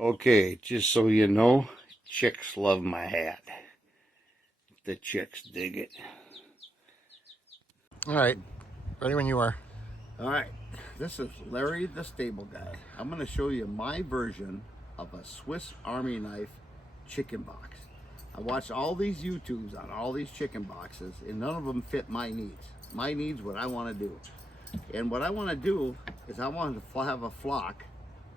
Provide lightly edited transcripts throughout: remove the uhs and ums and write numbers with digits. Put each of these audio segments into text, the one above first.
Okay, just so you know, chicks love my hat. The chicks dig it. All right, ready when you are. All right, this is Larry the Stable Guy. I'm going to show you my version of a Swiss Army knife chicken box. I watched all these YouTubes on all these chicken boxes, and none of them fit my needs. My needs, what I want to do. And what I want to do is I want to have a flock.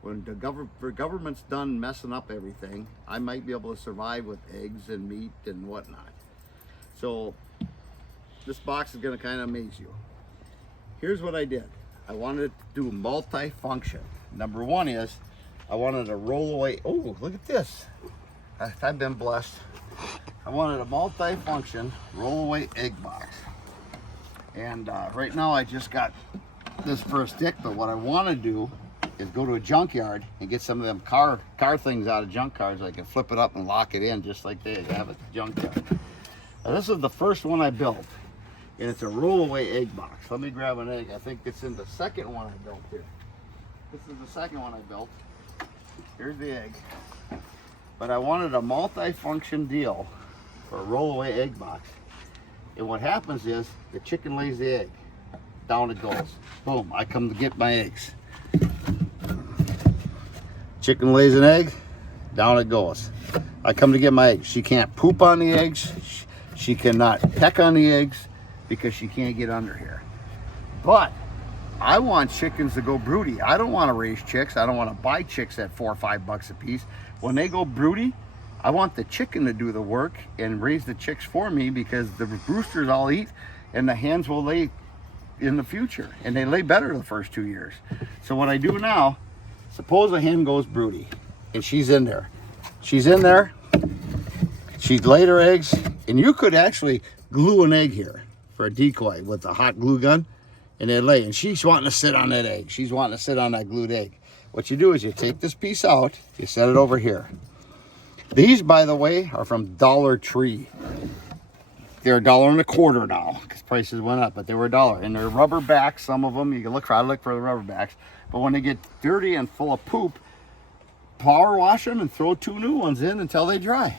When the government's done messing up everything, I might be able to survive with eggs and meat and whatnot. So this box is going to kind of amaze you. Here's what I did. I wanted to do multi-function. Number one is I wanted to roll away. Oh, look at this. I've been blessed. I wanted a multi-function roll away egg box. And right now I just got this for a stick, but what I want to do is go to a junkyard and get some of them car things out of junk cars. I can flip it up and lock it in just like they have at the junkyard. Now, this is the first one I built, and it's a roll-away egg box. Let me grab an egg. I think it's in the second one I built here. This is the second one I built. Here's the egg. But I wanted a multi-function deal for a roll-away egg box. And what happens is the chicken lays the egg. Down it goes. Boom, I come to get my eggs. Chicken lays an egg, down it goes. I come to get my eggs. She can't poop on the eggs. She cannot peck on the eggs because she can't get under here. But I want chickens to go broody. I don't want to raise chicks. I don't want to buy chicks at $4 or $5 a piece. When they go broody, I want the chicken to do the work and raise the chicks for me, because the roosters I'll eat and the hens will lay in the future, and they lay better the first 2 years. So what I do now, suppose a hen goes broody and she's in there. She's in there, she's laid her eggs, and you could actually glue an egg here for a decoy with a hot glue gun, and they lay, and she's wanting to sit on that egg. She's wanting to sit on that glued egg. What you do is you take this piece out, you set it over here. These, by the way, are from Dollar Tree. They're $1.25 now because prices went up, but they were $1. And they're rubber backs, some of them. You can look for, I look for the rubber backs. But when they get dirty and full of poop, power wash them and throw 2 new ones in until they dry.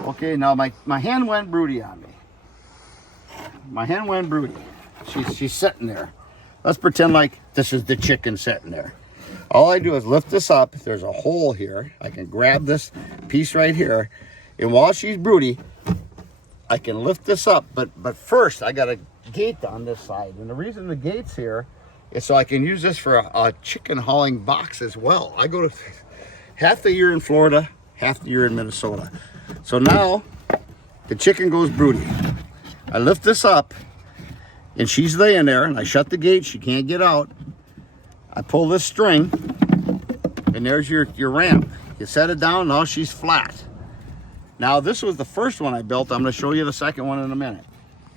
Okay, now my hen went broody on me. My hen went broody. She's sitting there. Let's pretend like this is the chicken sitting there. All I do is lift this up. There's a hole here. I can grab this piece right here. And while she's broody, I can lift this up, but first I got a gate on this side. And the reason the gate's here is so I can use this for a chicken hauling box as well. I go to half the year in Florida, half the year in Minnesota. So now the chicken goes broody. I lift this up and she's laying there, and I shut the gate. She can't get out. I pull this string and there's your ramp. You set it down, now she's flat. Now this was the first one I built. I'm going to show you the second one in a minute.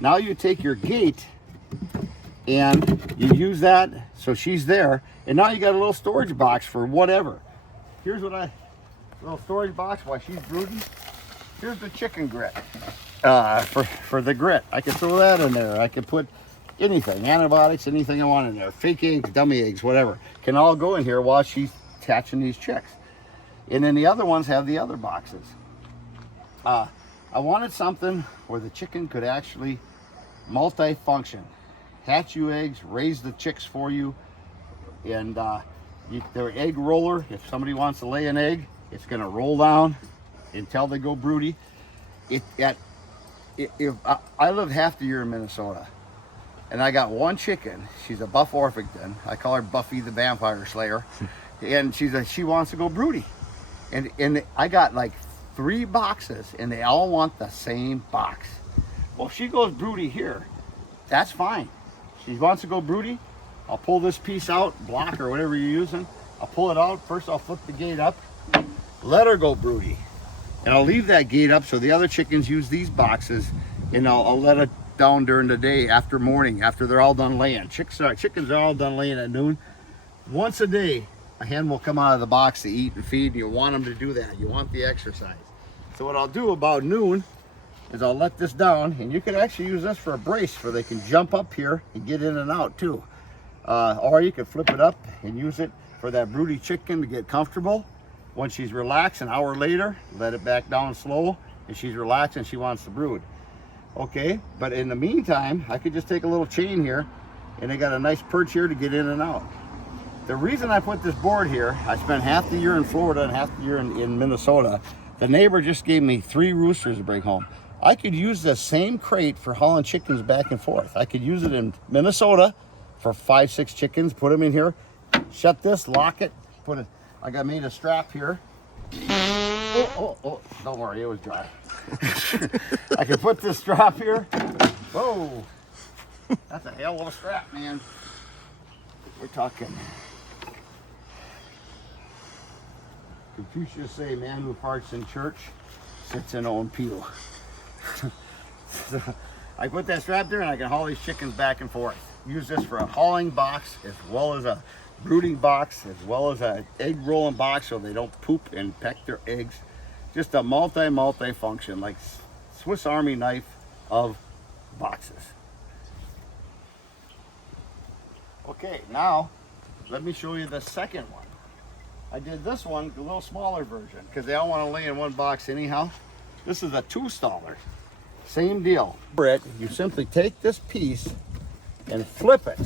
Now you take your gate and you use that so she's there, and now you got a little storage box for whatever. Here's what little storage box while she's brooding. Here's the chicken grit for the grit. I can throw that in there. I can put anything, antibiotics, anything I want in there. Fake eggs, dummy eggs, whatever. Can all go in here while she's hatching these chicks. And then the other ones have the other boxes. I wanted something where the chicken could actually multi-function. Hatch you eggs, raise the chicks for you, and their egg roller, if somebody wants to lay an egg, it's going to roll down until they go broody. I live half the year in Minnesota, and I got one chicken. She's a Buff Orpington. I call her Buffy the Vampire Slayer, and she wants to go broody. And I got like 3 boxes, and they all want the same box. Well, if she goes broody here, that's fine. She wants to go broody, I'll pull this piece out, block or whatever you're using. I'll pull it out. First, I'll flip the gate up, let her go broody. And I'll leave that gate up so the other chickens use these boxes, and I'll let it down during the day after morning, after they're all done laying. Chickens are all done laying at noon. Once a day, a hen will come out of the box to eat and feed. You want them to do that. You want the exercise. So what I'll do about noon is I'll let this down, and you can actually use this for a brace where they can jump up here and get in and out too. Or you can flip it up and use it for that broody chicken to get comfortable. Once she's relaxed, an hour later, let it back down slow, and she's relaxed and she wants to brood. Okay, but in the meantime, I could just take a little chain here, and I got a nice perch here to get in and out. The reason I put this board here, I spent half the year in Florida and half the year in Minnesota. The neighbor just gave me 3 roosters to bring home. I could use the same crate for hauling chickens back and forth. I could use it in Minnesota for 5-6 chickens, put them in here, shut this, lock it, put it. I got made a strap here. Oh, don't worry, it was dry. I can put this strap here. Whoa, that's a hell of a strap, man. We're talking. Confucius say, man who farts in church sits in own pew. So I put that strap there and I can haul these chickens back and forth. Use this for a hauling box as well as a brooding box as well as a egg rolling box so they don't poop and peck their eggs. Just a multi function, like Swiss Army knife of boxes. Okay, now let me show you the second one. I did this one, a little smaller version, because they all want to lay in one box anyhow. This is a 2-staller. Same deal. You simply take this piece and flip it.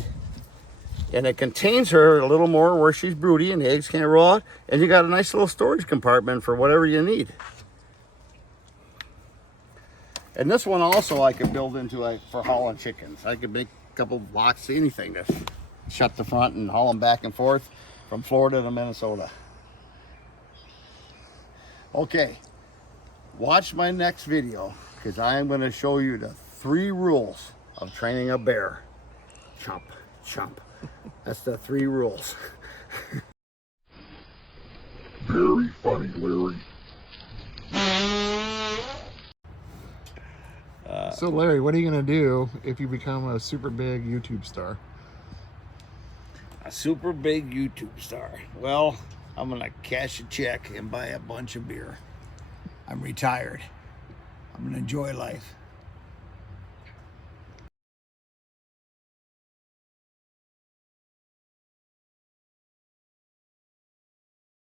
And it contains her a little more where she's broody and the eggs can't roll out. And you got a nice little storage compartment for whatever you need. And this one also I could build into for hauling chickens. I could make a couple blocks, anything to shut the front and haul them back and forth from Florida to Minnesota. Okay, watch my next video because I am going to show you the 3 rules of training a bear. Chomp, chomp. That's the 3 rules. Very funny, Larry. So Larry, what are you going to do if you become a super big YouTube star? A super big YouTube star. Well, I'm going to cash a check and buy a bunch of beer. I'm retired. I'm going to enjoy life.